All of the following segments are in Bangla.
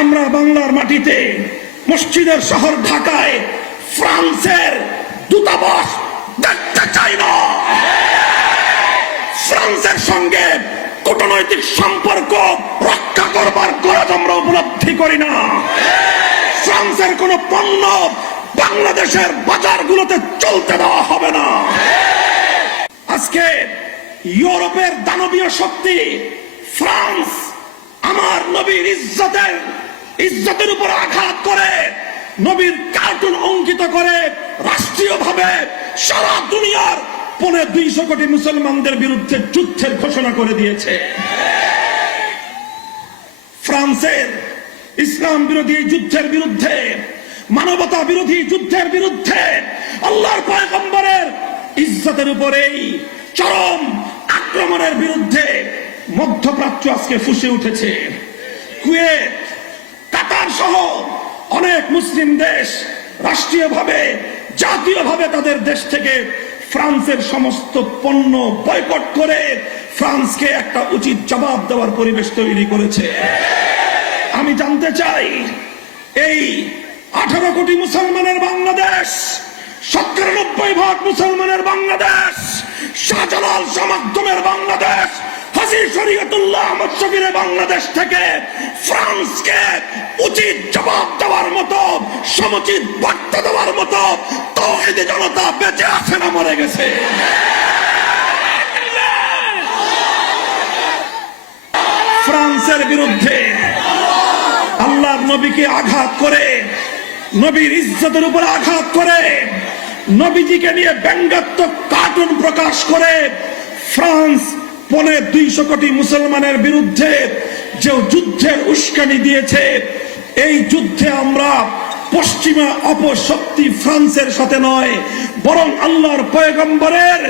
আমরা বাংলার মাটিতে মসজিদের শহর ঢাকায় ফ্রান্সের দূতাবাস দেখতে চাই না। ফ্রান্সের সঙ্গে কূটনৈতিক সম্পর্ক রক্ষা করবার গরজ আমরা উপলব্ধি করি না। ফ্রান্সের কোন পণ্য বাংলাদেশের বাজারগুলোতে চলতে দেওয়া হবে না। আজকে ইউরোপের দানবীয় শক্তি ফ্রান্স আমার নবীর ইজ্জতের উপর আঘাত করে, নবীর কার্টুন অঙ্কিত করে রাষ্ট্রীয়ভাবে সারা দুনিয়ার 250 কোটি মুসলমানদের বিরুদ্ধে যুদ্ধের ঘোষণা করে দিয়েছে। ফ্রান্সের ইসলাম বিরোধী যুদ্ধের বিরুদ্ধে, মানবতা বিরোধী যুদ্ধের বিরুদ্ধে, আল্লাহর পয়গম্বরের ইজ্জতের উপরেই চরম আক্রমণের বিরুদ্ধে মধ্যপ্রাচ্য আজকে ফুঁসে উঠেছে। কুয়েত, কাতার সহ অনেক মুসলিম দেশ রাষ্ট্রীয়ভাবে, জাতীয়ভাবে তাদের দেশ থেকে ফ্রান্সের সমস্ত পণ্য বয়কট করে ফ্রান্সকে একটা উচিত জবাব দেওয়ার পরিবেশ তৈরি করেছে। আমি জানতে চাই, এই 18 কোটি মুসলমানের বাংলাদেশ, 97% মুসলমানের বাংলাদেশ, শাহজালাল শামাকদমের বাংলাদেশ, হাজী শরীয়তুল্লাহ আহমদ শফীর বাংলাদেশ থেকে ফ্রান্সকে উচিত জবাব দেওয়ার মতো, সমুচিত বার্তা দেওয়ার মতো তাওহীদি জনতা বেঁচে আছে না মরে গেছে? ফ্রান্সের বিরুদ্ধে আল্লাহর নবীকে আঘাত করে, নবীর ইজ্জতের উপর আঘাত করে, নবীজিকে নিয়ে ব্যঙ্গাত্মক কার্টুন প্রকাশ করে ফ্রান্স 250 কোটি মুসলমানের বিরুদ্ধে যে যুদ্ধের উস্কানি দিয়েছে, এই যুদ্ধে আমরা পশ্চিমা অপশক্তি ফ্রান্সের সাথে নয়, বরং আল্লাহর পয়গম্বরের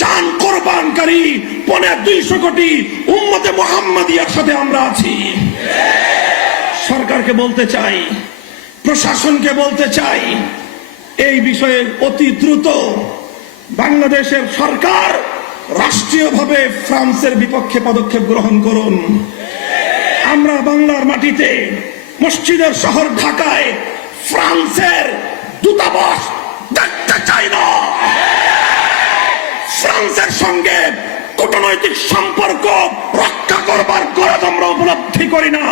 জান কোরবানকারী 250 কোটি উম্মতে মুহাম্মাদিয়ার সাথে আমরা আছি। সরকারকে বলতে চাই, প্রশাসনকে বলতে চাই, এই বিষয়ে অতি দ্রুত বাংলাদেশের সরকার রাষ্ট্রীয়ভাবে ফ্রান্সের বিপক্ষে পদক্ষেপ গ্রহণ করুন। আমরা বাংলার মাটিতে মসজিদের শহর ঢাকায় ফ্রান্সের দূতাবাস দেখতে চাই না। ফ্রান্সের সঙ্গে কূটনৈতিক সম্পর্ক রক্ষা করবার গরজ আমরা উপলব্ধি করি না।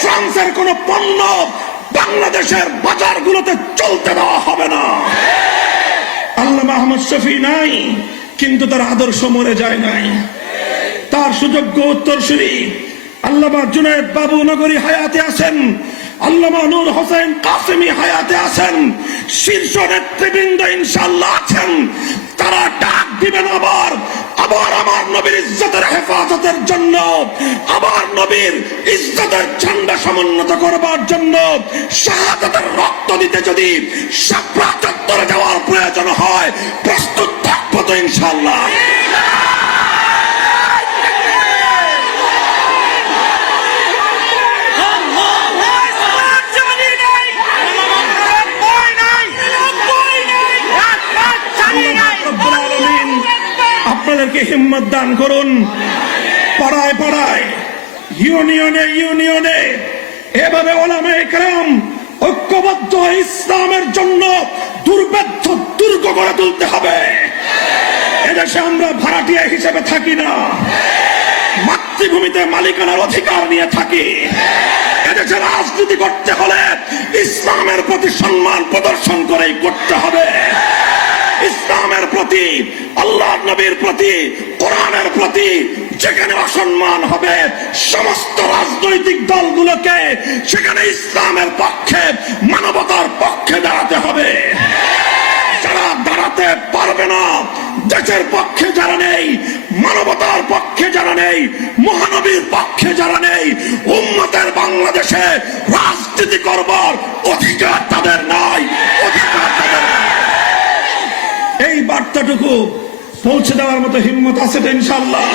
ফ্রান্সের কোন পণ্য বাংলাদেশের বাজারগুলোতে চলতে দেওয়া হবে না। আল্লামা আহমদ শফী নাই, কিন্তু তার আদর্শ মরে যায় নাই। তার সুযোগ্য উত্তরসূরি আল্লামা জুনায়েদ বাবু নগরী হায়াতে আছেন, আল্লামা নূর হোসেন কাসেমি হায়াতে আছেন, শীর্ষ নেতৃবৃন্দ ইনশাআল্লাহ আছেন। তারা ডাক দিবেন আবার আমার নবীর ইজ্জতের হেফাজতের জন্য, আমার নবীর ইজ্জতের ঝান্ডা সমুন্নত করবার জন্য, শাহাদাতের রক্ত দিতে যদি শাপলা চত্বরে যাওয়ার প্রয়োজন হয়, প্রস্তুত থাকবো তো ইনশাআল্লাহ। আপনাদেরকে হিম্মত দান করুন। পাড়ায় পাড়ায়, ইউনিয়নে ইউনিয়নে এভাবে ওলামায়ে কেরাম ঐক্যবদ্ধ ইসলামের জন্য দুর্ভেদ্য দুর্গ গড়ে তুলতে হবে। এদেশে আমরা ভাড়াটিয়া হিসেবে থাকি না, মাতৃভূমিতে মালিকানার অধিকার নিয়ে থাকি। এদেশে রাজনীতি করতে হলে ইসলামের প্রতি সম্মান প্রদর্শন করেই করতে হবে। ইসলামের প্রতি, আল্লাহর নবীর প্রতি, কোরআনের প্রতি যেখানে অসম্মান হবে, সমস্ত রাজনৈতিক দলগুলোকে সেখানে ইসলামের পক্ষে, মানবতার পক্ষে দাঁড়াতে হবে। যারা দাঁড়াতে পারবে না, দেশের পক্ষে যারা নেই, মানবতার পক্ষে যারা নেই, মহানবীর পক্ষে যারা নেই, উম্মতের বাংলাদেশে রাজনীতি করবার অধিকার তাদের নাই, অধিকার তাদের নাই। এই বার্তাটুকু পৌঁছে দেওয়ার মতো হিম্মত আছে তো ইনশাআল্লাহ?